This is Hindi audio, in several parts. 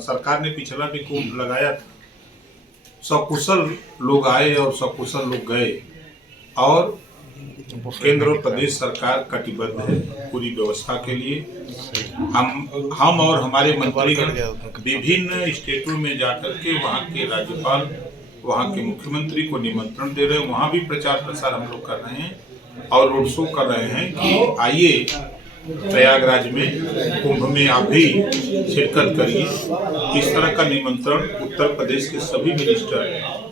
सरकार ने पिछला भी कुंभ लगाया था, सकुशल लोग आए और सकुशल लोग गए, और केंद्र और प्रदेश सरकार कटिबद्ध है पूरी व्यवस्था के लिए। हम और हमारे मंत्रीगण विभिन्न स्टेटों में जाकर के वहाँ के राज्यपाल, वहाँ के मुख्यमंत्री को निमंत्रण दे रहे हैं, वहाँ भी प्रचार प्रसार हम लोग कर रहे हैं और रोड शो कर रहे हैं कि आइए प्रयागराज में कुंभ में आप भी शिरकत करिए। इस तरह का निमंत्रण उत्तर प्रदेश के सभी मिनिस्टर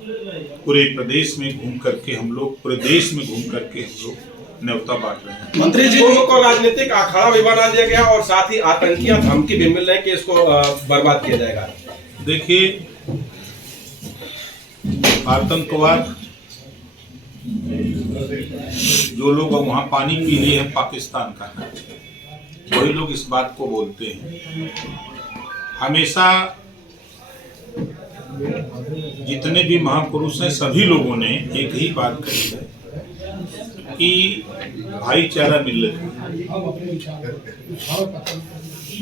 पूरे प्रदेश में घूम करके हम लोग, पूरे देश में घूम करके हम लोग न्योता बांट रहे हैं। मंत्री जी को राजनीतिक अखाड़ा भी बना दिया गया और साथ ही आतंकियां धमकी भी मिल रही है कि इसको बर्बाद किया जाएगा। देखिए, आतंकवाद जो लोग वहाँ पानी पी रहे हैं पाकिस्तान का, वही लोग इस बात को बोलते हैं। हमेशा जितने भी महापुरुष हैं सभी लोगों ने एक ही बात कही है कि भाईचारा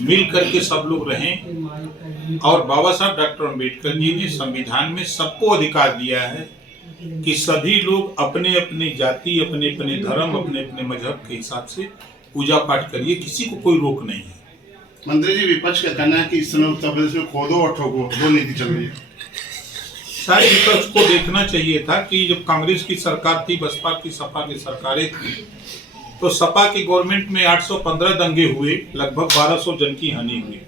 मिल करके सब लोग रहें। और बाबा साहब डॉक्टर अम्बेडकर जी ने संविधान में सबको अधिकार दिया है कि सभी लोग अपने अपने जाति, अपने अपने धर्म, अपने अपने मजहब के हिसाब से पूजा पाठ करिए, किसी को कोई रोक नहीं है। मंत्री जी, विपक्ष का कहना है कि इस समय उत्तर प्रदेश में खोदो और ठोको, दो नीति चल रही है। शायद विपक्ष को देखना चाहिए था कि जब कांग्रेस की सरकार थी, बसपा की, सपा की सरकारें थी, तो सपा की गवर्नमेंट में 815 दंगे हुए, लगभग 1200 जन की हानि हुई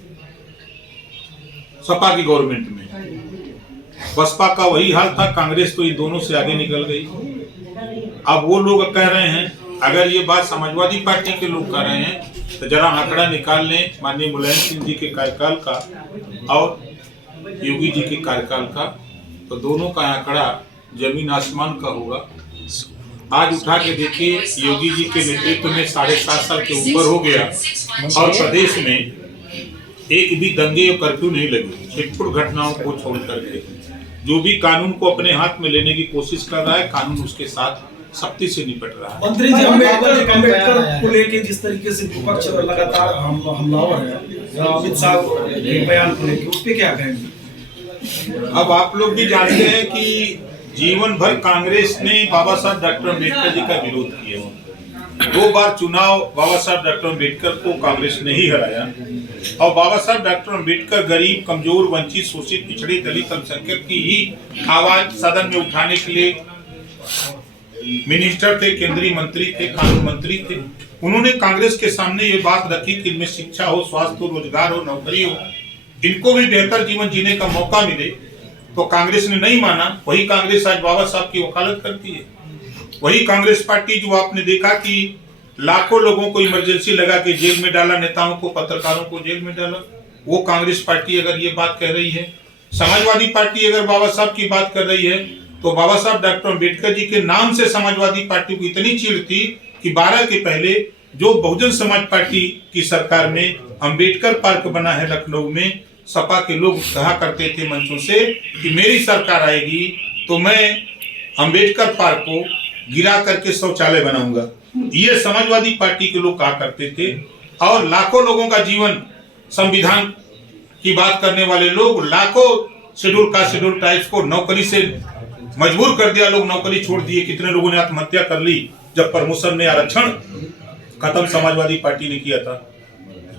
सपा की गवर्नमेंट में। बसपा का वही हाल था, कांग्रेस तो इन दोनों से आगे निकल गई। अब वो लोग कह रहे हैं, अगर ये बात समाजवादी पार्टी के लोग कह रहे हैं तो जरा आंकड़ा निकाल लें माननीय मुलायम सिंह जी के कार्यकाल का और योगी जी के कार्यकाल का, तो दोनों का आंकड़ा जमीन आसमान का होगा। आज उठा के देखिए, योगी जी के नेतृत्व में 7.5 साल के ऊपर हो गया और प्रदेश में एक भी दंगे और कर्फ्यू नहीं लगी, छिटपुट घटनाओं को छोड़ करके। जो भी कानून को अपने हाथ में लेने की कोशिश कर रहा है, कानून उसके साथ सख्ती से निपट रहा है। मंत्री जी, अम्बेडकर को लेकर जिस तरीके से विपक्ष लगातार हमलावर है, अमित शाह के बयान को लेकर उस पर क्या कहेंगे? अब आप लोग भी जानते हैं कि जीवन भर कांग्रेस ने बाबा साहब डॉक्टर अम्बेडकर जी का विरोध किया। 2 बार चुनाव बाबा साहब डॉक्टर अम्बेडकर को कांग्रेस ने ही हराया, और बाबा साहब डॉक्टर अम्बेडकर गरीब, कमजोर, वंचित, शोषित, पिछड़े, दलित, अल्पसंख्यक की ही आवाज सदन में उठाने के लिए मिनिस्टर थे, केंद्रीय मंत्री थे, कानून मंत्री थे। उन्होंने कांग्रेस के सामने ये बात रखी कि इनमें शिक्षा हो, स्वास्थ्य हो, रोजगार हो, नौकरी हो, इनको भी बेहतर जीवन जीने का मौका मिले, तो कांग्रेस ने नहीं माना। वही कांग्रेस आज बाबा साहब की वकालत करती है। वही कांग्रेस पार्टी जो आपने देखा कि लाखों लोगों को इमरजेंसी लगा के जेल में डाला, नेताओं को, पत्रकारों को जेल में डाला, वो कांग्रेस पार्टी अगर ये बात कह रही है। समाजवादी पार्टी अगर बाबा साहब की बात कर रही है, तो बाबा साहब डॉक्टर अम्बेडकर जी के नाम से समाजवादी पार्टी को इतनी चीड़ थी कि 12 के पहले जो बहुजन समाज पार्टी की सरकार में अम्बेडकर पार्क बना है लखनऊ में, सपा के लोग कहा करते थे मंचों से कि मेरी सरकार आएगी तो मैं अम्बेडकर पार्क को गिरा करके शौचालय बनाऊंगा। ये समाजवादी पार्टी के लोग कहा करते थे। और लाखों लोगों का जीवन, संविधान की बात करने वाले लोग, लाखों शेड्यूल कास्ट, शेड्यूल ट्राइब्स को नौकरी से मजबूर कर दिया, लोग नौकरी छोड़ दिए। कितने लोगों ने आत्महत्या कर ली जब प्रमोशन में आरक्षण खत्म समाजवादी पार्टी ने किया था।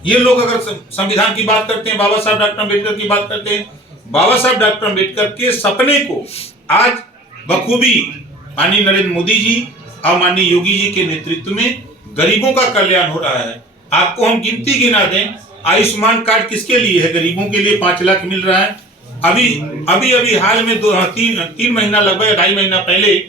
ये लोग अगर संविधान की बात करते हैं, बाबा साहब डॉक्टर अम्बेडकर की बात करते हैं, बाबा साहब डॉक्टर अम्बेडकर के सपने को आज बखूबी माननीय नरेंद्र मोदी जी और माननीय योगी जी के नेतृत्व में गरीबों का कल्याण हो रहा है। आपको हम गिनती गिना दें, आयुष्मान कार्ड किसके लिए है? गरीबों के लिए 5 लाख मिल रहा है। अभी हाल में 3 महीना, लगभग 2.5 महीना पहले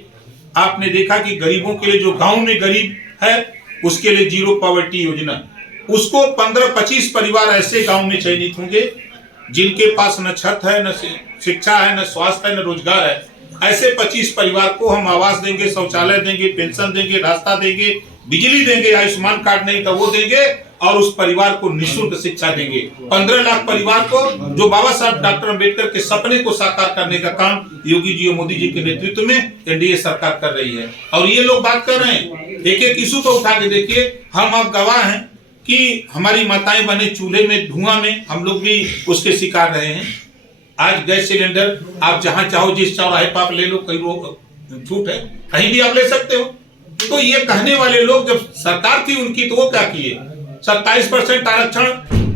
आपने देखा कि गरीबों के लिए, जो गांव में गरीब है उसके लिए 0 पॉवर्टी योजना, उसको 15-25 परिवार ऐसे गांव में चयनित होंगे जिनके पास न छत है, न शिक्षा है, न स्वास्थ्य है, न रोजगार है। ऐसे 25 परिवार को हम आवास देंगे, शौचालय देंगे, पेंशन देंगे, रास्ता देंगे, बिजली देंगे, आयुष्मान कार्ड नहीं तो वो देंगे, और उस परिवार को निःशुल्क शिक्षा देंगे। 15 लाख परिवार को, जो बाबा साहब डॉक्टर अम्बेडकर के सपने को साकार करने का काम योगी जी और मोदी जी के नेतृत्व में एनडीए सरकार कर रही है। और ये लोग बात कर रहे हैं, एक एक इशू को उठा के देखिए। हम अब गवाह हैं कि हमारी माताएं बने चूल्हे में धुआं में, हम लोग भी उसके शिकार रहे हैं। आज गैस सिलेंडर आप जहां चाहो जिस चौराहे पर आप ले लो, कहीं छूट है, कहीं भी आप ले सकते हो। तो ये कहने वाले लोग जब सरकार थी उनकी तो वो क्या किए, 27% आरक्षण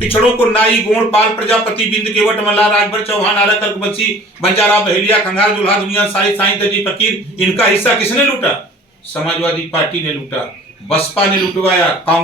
पिछड़ों को नाई गोंड पाल प्रजापति बिंद केवट मल्ला राजभर चौहान आरा कल्पवंशी बंजारा बहेलिया खंगार दुल्हा दुनिया साई साई तजी फकीर, इनका हिस्सा किसने लूटा? समाजवादी पार्टी ने लूटा, बसपा ने लुटवाया, कांग्रेस